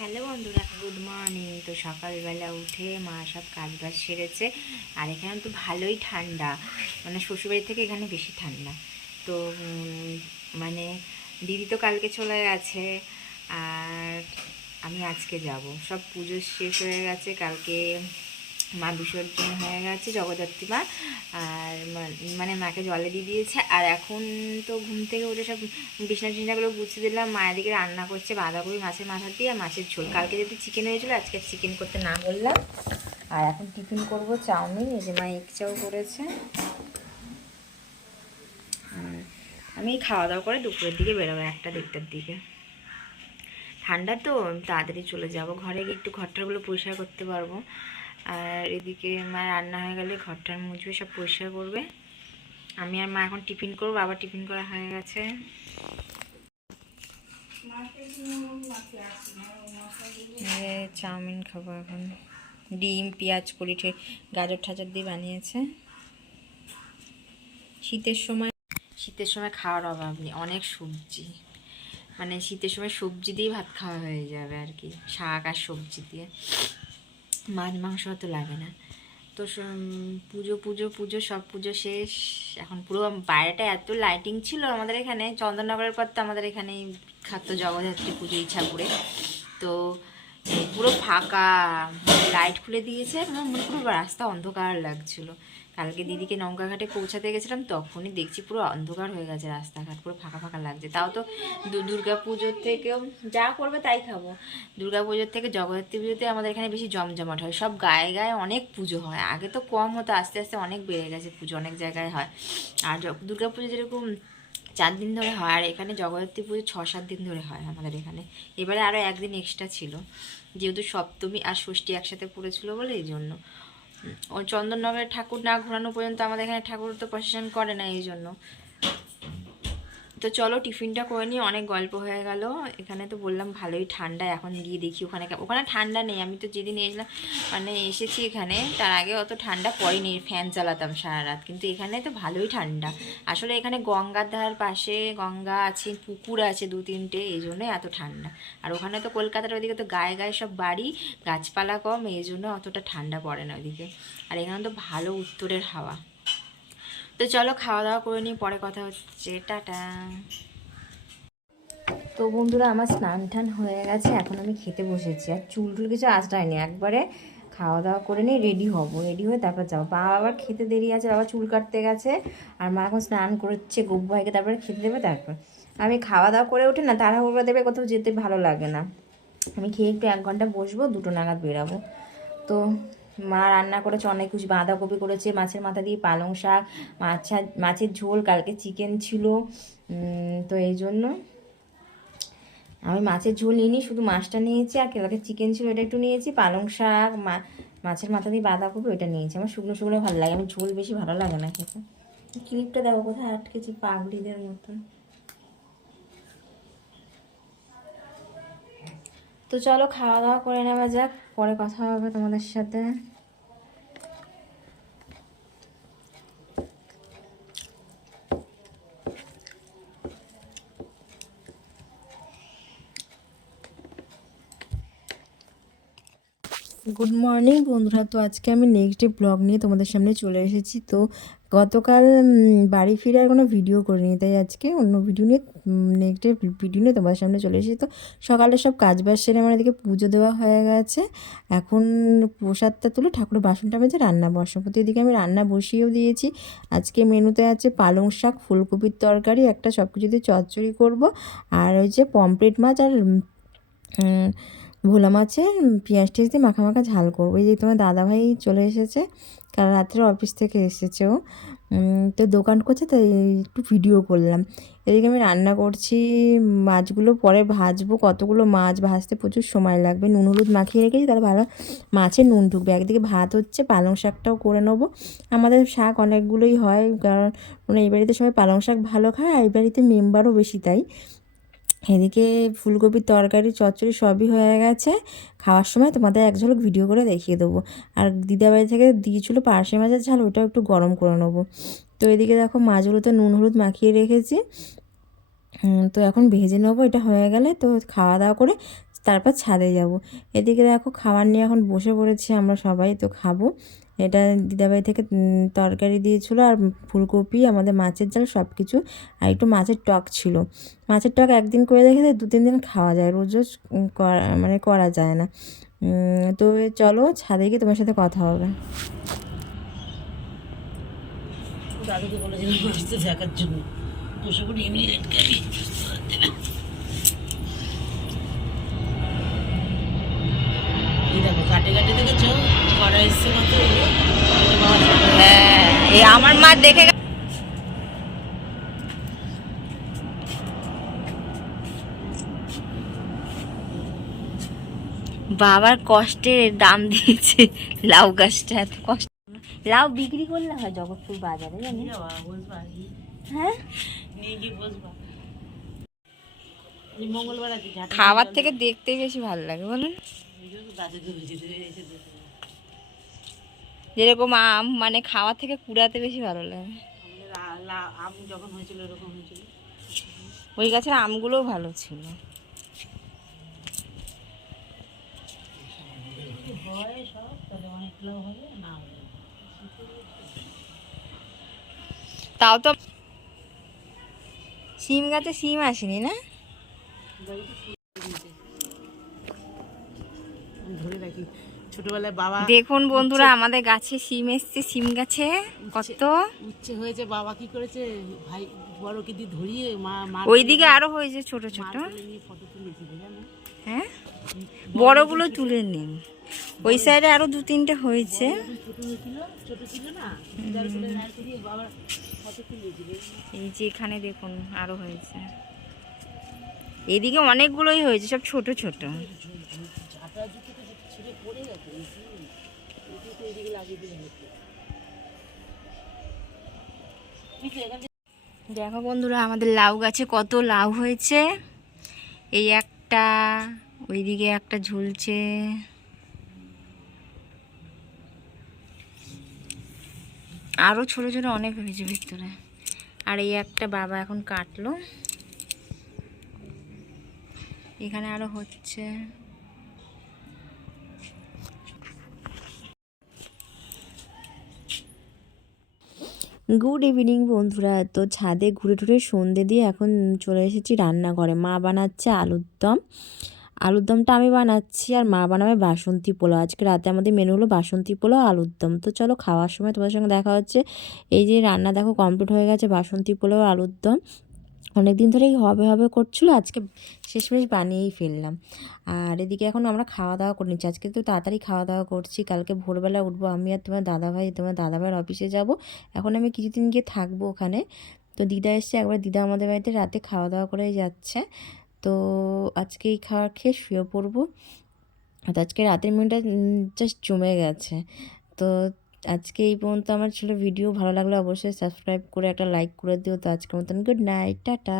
Hello বন্ধুরা, good morning. তো সকালবেলা উঠে মা সব কাজ বাজ সেরেছে, আর এখানে তো ভালোই ঠান্ডা। মানে শ্বশুরবাড়ি থেকে এখানে বেশি ঠান্ডা। তো মানে দিদি তো কালকে চলে গেছে, আর আমি আজকে যাব। সব পুজো শেষ হয়ে গেছে, কালকে মা বিসর্জন হয়ে গেছে, জগদ্ধাত্রী মা। আর মানে মাকে জলে দিয়ে দিয়েছে। আর এখন তো ঘুম থেকে উঠে সব বিছনা টিছনাগুলো গুছিয়ে দিলাম। মায়ের দিকে রান্না করছে বাঁধাকপি, মাছের মাথা দিয়ে আর মাছের ঝোল। কালকে যদি চিকেন হয়েছিল, আজকে চিকেন করতে না বললাম। আর এখন টিফিন করব চাউমিন। এই যে মা এগ চাও করেছে। আমি খাওয়া দাওয়া করে দুপুরের দিকে বেরোবো একটা দেড়টার দিকে। ঠান্ডা তো, তাড়াতাড়ি চলে যাব। ঘরে একটু ঘরটারগুলো পরিষ্কার করতে পারব। আর এদিকে মা রান্না হয়ে গেলে ঘরটার মুছবে, সব পরিষ্কার করবে। আমি আর মা এখন টিফিন করব আবার টিফিন করা হয়ে গেছে। চাউমিন খাব এখন। ডিম, পেঁয়াজ ঠে গাজর, ঠাজর দিয়ে বানিয়েছে। শীতের সময় শীতের সময় খাওয়ার অভাব নেই, অনেক সবজি। মানে শীতের সময় সবজি দিয়ে ভাত খাওয়া হয়ে যাবে আর কি, শাক আর সবজি দিয়ে। মাছ মাংস তো লাগে না। তো পুজো পুজো পুজো, সব পুজো শেষ। এখন পুরো বাইরেটা এত লাইটিং ছিল আমাদের এখানে। চন্দননগরের পর তো আমাদের এখানে বিখ্যাত জগদ্ধাত্রী পুজো ইচ্ছাপুরে। তো পুরো ফাঁকা লাইট খুলে দিয়েছে। মনে পুরো রাস্তা অন্ধকার লাগছিল। কালকে দিদিকে নৌকাঘাটে পৌঁছাতে গেছিলাম, তখনই দেখছি পুরো অন্ধকার হয়ে গেছে, রাস্তাঘাট পুরো ফাঁকা ফাঁকা লাগছে। তাও তো দুর্গা পুজোর থেকেও যা করবে তাই খাব। দুর্গা পুজোর থেকে জগদ্ধাত্রী পুজোতে আমাদের এখানে বেশি জমজমাট হয়, সব গায়ে গায়ে অনেক পুজো হয়। আগে তো কম হতো, আস্তে আস্তে অনেক বেড়ে গেছে, পুজো অনেক জায়গায় হয়। আর দুর্গা পুজো যেরকম চার দিন ধরে হয়, আর এখানে জগদ্ধাত্রী পুজো ছ সাত দিন ধরে হয় আমাদের এখানে। এবারে আরও একদিন এক্সট্রা ছিল, যেহেতু সপ্তমী আর ষষ্ঠী একসাথে পড়েছিল বলে, এই জন্য। চন্দননগরের ঠাকুর না ঘোরানো পর্যন্ত আমাদের এখানে ঠাকুর তো প্রশাসন করে না এই জন্য। তো চলো টিফিনটা করে নিই অনেক গল্প হয়ে গেল। এখানে তো বললাম ভালোই ঠান্ডা, এখন গিয়ে দেখি ওখানে ওখানে ঠান্ডা নেই। আমি তো যেদিন এসেছিলাম মানে এসেছি এখানে, তার আগে অত ঠান্ডা পড়েনি, ফ্যান চালাতাম সারা রাত। কিন্তু এখানে তো ভালোই ঠান্ডা। আসলে এখানে গঙ্গার ধার পাশে গঙ্গা আছে, পুকুর আছে দু তিনটে, এই জন্যই এত ঠান্ডা। আর ওখানে তো কলকাতার ওদিকে তো গায়ে গায়ে সব বাড়ি, গাছপালা কম, এই জন্য অতটা ঠান্ডা পড়ে না ওদিকে আর এখানে তো ভালো উত্তরের হাওয়া। তো চলো খাওয়া দাওয়া করে নিই, পরে কথা হচ্ছে, টাটা। তো বন্ধুরা, আমার স্নান টান হয়ে গেছে, এখন আমি খেতে বসেছি। আর চুল টুল কিছু আঁচড়ায়নি একবারে খাওয়া দাওয়া করে নিয়ে রেডি হব রেডি হয়ে তারপর যাব। বাবা আবার খেতে দেরি আছে, বাবা চুল কাটতে গেছে, আর মা এখন স্নান করছে গব্বু ভাইকে তারপরে খেতে দেবে তারপর। আমি খাওয়া দাওয়া করে উঠে না, তাড়াহুড়ো দেবে, কোথাও যেতে ভালো লাগে না। আমি খেয়ে একটু এক ঘণ্টা বসবো, দুটো নাগাদ বেরাবো। তো মা রান্না করেছে, অনেক কিছু, বাঁধাকপি করেছে, মাছের মাথা দিয়ে পালং শাক, মাছা, মাছের ঝোল, কালকে চিকেন ছিল তো এই জন্য আমি মাছের ঝোল নিইনি, শুধু মাছটা নিয়েছি, আর কালকে চিকেন ছিল এটা একটু নিয়েছি, পালং শাক মাছের মাথা দিয়ে বাঁধাকপি, ওইটা নিয়েছি, আমার শুকনো শুকনো ভালো লাগে আমি ঝোল বেশি ভালো লাগে না খেতে। ক্লিপটা দেখো, কোথায় আটকেছি পাগড়িদের মতন। তো চলো খাওয়া দাওয়া করে নেওয়া যাক, পরে কথা হবে তোমাদের সাথে। গুড মর্নিং বন্ধুরা, তো আজকে আমি নেক্সট ব্লগ নিয়ে তোমাদের সামনে চলে এসেছি। তো গতকাল বাড়ি ফিরে আর কোনো ভিডিও করিনি, তাই আজকে অন্য ভিডিও নিয়ে নেক্সট ভিডিও নিয়ে তোমাদের সামনে চলে এসেছি। তো সকালে সব কাজ বাজ সেরে আমার এদিকে পুজো দেওয়া হয়ে গেছে। এখন প্রসাদটা তুলে ঠাকুরের বাসনটা মেজে রান্না বসাবো। তো এদিকে আমি রান্না বসিয়েও দিয়েছি। আজকে মেনুতে আছে পালং শাক, ফুলকপির তরকারি, একটা সব কিছু দিয়ে চচ্চড়ি করব। আর ওই যে পমপ্লেট মাছ আর ভোলা মাছের পেঁয়াজ টেস্ট দিয়ে মাখা মাখা ঝাল করব। এই যে তোমার দাদাভাই চলে এসেছে, কাল রাত্রে অফিস থেকে এসেছে ও। তো দোকান করছে, তাই একটু ভিডিও করলাম। এদিকে আমি রান্না করছি, মাছগুলো পরে ভাজবো, কতগুলো মাছ ভাজতে প্রচুর সময় লাগবে। নুন, হলুদ মাখিয়ে রেখেছি, তাহলে ভালো মাছে নুন ঢুকবে। একদিকে ভাত হচ্ছে, পালং শাকটাও করে নেব। আমাদের শাক অনেকগুলোই হয়, কারণ মানে এই বাড়িতে সবাই পালং শাক ভালো খায়, আর এই বাড়িতে মেম্বারও বেশি তাই। এদিকে ফুলকপির তরকারি, চচ্চড়ি সবই হয়ে গেছে। খাওয়ার সময় তোমাদের এক ঝলক ভিডিও করে দেখিয়ে দেবো। আর দিদাবাড়ি থেকে দিয়েছিলো পার্শে মাছের ঝাল, ওটাও একটু গরম করে নেব। তো এদিকে দেখো মাছগুলোতে নুন, হলুদ মাখিয়ে রেখেছি। তো এখন ভেজে নেব, এটা হয়ে গেলে। তো খাওয়া দাওয়া করে তারপর ছাদে যাব। এদিকে দেখো খাবার নিয়ে এখন বসে পড়েছি আমরা সবাই, তো খাব। এটা দিদাবাড়ি থেকে তরকারি দিয়েছিলো আর ফুলকপি, আমাদের মাছের জাল সব কিছু আর একটু মাছের টক ছিল। মাছের টক একদিন করে দেখে দু, তিন দিন খাওয়া যায়, রোজ রোজ মানে করা যায় না। তো চলো ছাদে গিয়ে তোমার সাথে কথা হবে। দাদুকে বলেছিলাম দেখার জন্য। হ্যাঁ এই আমার মা দেখে বাবার কষ্টের দাম দিয়েছে লাউ গাছটা এত কষ্ট। লাউ বিক্রি করলে হয় জগৎপুর বাজারে জানি হ্যাঁ? খাবার থেকে দেখতে বেশি ভালো লাগে বলুন। যেরকম আম মানে খাওয়ার থেকে কুড়াতে বেশি ভালো লাগে। আমাদের আ- লা- আম যখন হয়েছিল এরকম হয়েছিল? ওই গাছের আমগুলোও ভালো ছিল। তাও তো সিম গাছে সিম আসেনি না? ধরে রাখি। ছোটবেলায় বাবা দেখুন বন্ধুরা আমাদের গাছে সিম এসছে সিম গাছে কত উচ্ছে হয়েছে বাবা কি করেছে ভাই বড়কে দিয়ে ধরিয়ে মা মা ওইদিকে আরও হয়েছে ছোট ছোট ফটো তুলেছিল জানো হ্যাঁ বড়গুলো তুলে নিন ওই সাইডে আরও দু তিনটে হয়েছে এই যে এখানে দেখুন আরও হয়েছে এদিকে অনেকগুলোই হয়েছে সব ছোট ছোট পড়ে গেছে দেখো বন্ধুরা, আমাদের লাউ গাছে কত লাউ হয়েছে। এই একটা, ওইদিকে একটা ঝুলছে। আরও ছোট ছোট অনেক হয়েছে ভিতরে। আর এই একটা বাবা এখন কাটলো। এখানে আরও হচ্ছে। গুড ইভিনিং বন্ধুরা। তো ছাদে ঘুরে টুরে সন্ধে দিয়ে এখন চলে এসেছি রান্নাঘরে। মা বানাচ্ছে আলুর দম। আলুর দমটা আমি বানাচ্ছি আর মা বানাবে বাসন্তী পোলো আজকে রাতে আমাদের মেনু হলো বাসন্তী পোলাও, আলুর দম। তো চলো খাওয়ার সময় তোমাদের সঙ্গে দেখা হচ্ছে। এই যে রান্না দেখো কমপ্লিট হয়ে গেছে বাসন্তী পোলাও, আলুর দম। অনেক দিন ধরেই হবে হবে করছিল, আজকে শেষমেশ বানিয়েই ফেললাম। আর এদিকে এখন আমরা খাওয়া দাওয়া করে নিচ্ছি। আজকে তো তাড়াতাড়ি খাওয়া দাওয়া করছি, কালকে ভোরবেলা উঠবো। আমি আর তোমার দাদাভাই, তোমার দাদাভাইয়ের অফিসে যাব। এখন আমি কিছুদিন গিয়ে থাকব ওখানে। তো দিদা এসছে, একবার দিদা আমাদের বাড়িতে রাতে খাওয়া দাওয়া করে যাচ্ছে। তো আজকে এই খাওয়া খেয়ে শুয়ে পড়ব। আর আজকে রাতের মেনুটা জাস্ট জমে গেছে। তো আজকে এই পর্যন্ত আমার ছিল ভিডিও, ভালো লাগলে অবশ্যই সাবস্ক্রাইব করে একটা লাইক করে দিও। তো আজকের মতন গুড নাইট টাটা।